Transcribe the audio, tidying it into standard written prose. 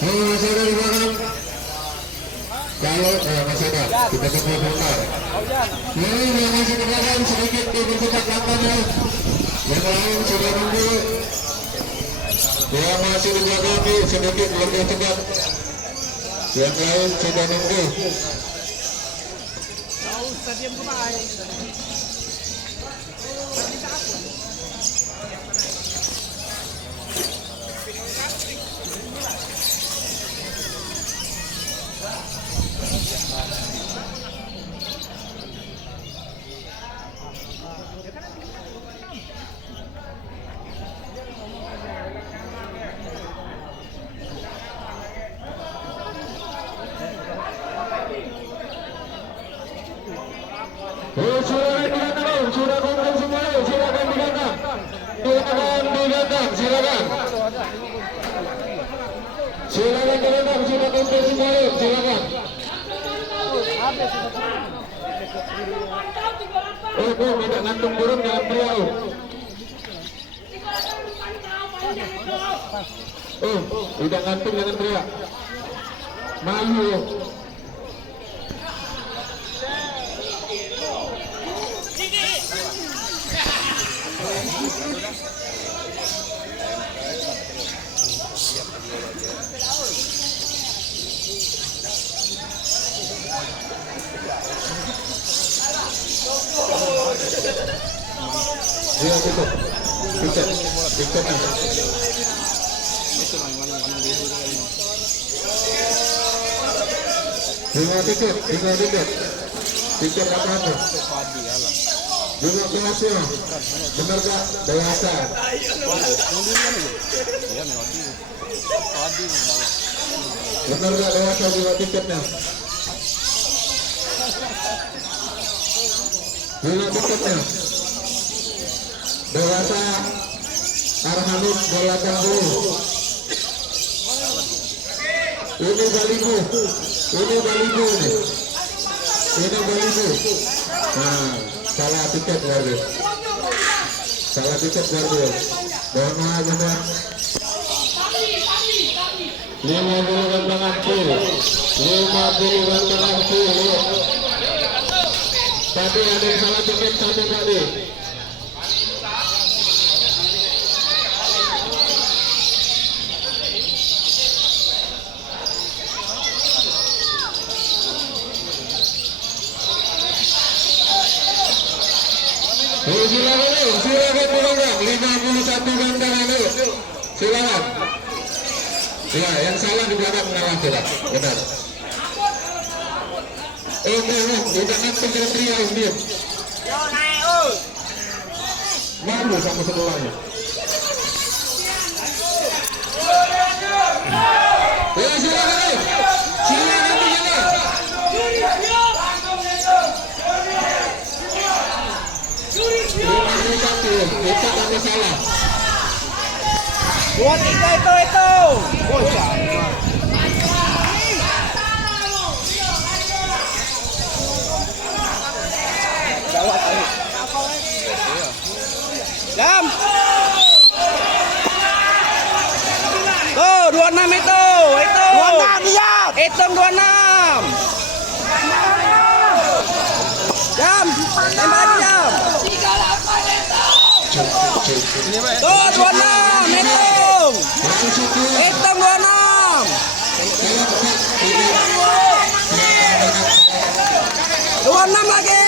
masih ada di belakang. Kalau masih ada, kita tunggu bentar. Ini yang masih di belakang sedikit dipercepat langkahnya. Yang lain sudah nunggu. Yang masih di belakang sedikit lebih cepat. Yang lain sudah nunggu. Stadium kemarin. Sudah kumpul semua, silakan digantung. Silakan. Silakan digantung, sudah kumpul semua, silakan. Tidak ngantung burung dalam pria. Tidak ngantung dengan pria. Malu. Dia tutup. Tiket. Tiket. Tiket apa? Juga kelasnya. Benar gak? Dewasa. Benar gak dewasa juga tiketnya? Juga tiketnya. Dewasa Arhanut Golatan dulu. Ini balibu nih. Ini balibu. Nah, salah tiket berarti. Mohon maaf benar. 50 gantangan full. Tadi ada yang salah tiket satu tadi. Silakan 51 gantangan dulu. Silakan. Ya, yang salah di belakang mengalah tidak. Benar. Udah ngantuk dengan pria ini. Malu sama sebelahnya. Ya, silakan. Kita kami salah. 2-3 itu. Jam. Tuh 26 itu. 26 ya. Hitung 26. Jam. Tembak jam. Tuh 26 hitung. Hitung 26. 26 lagi.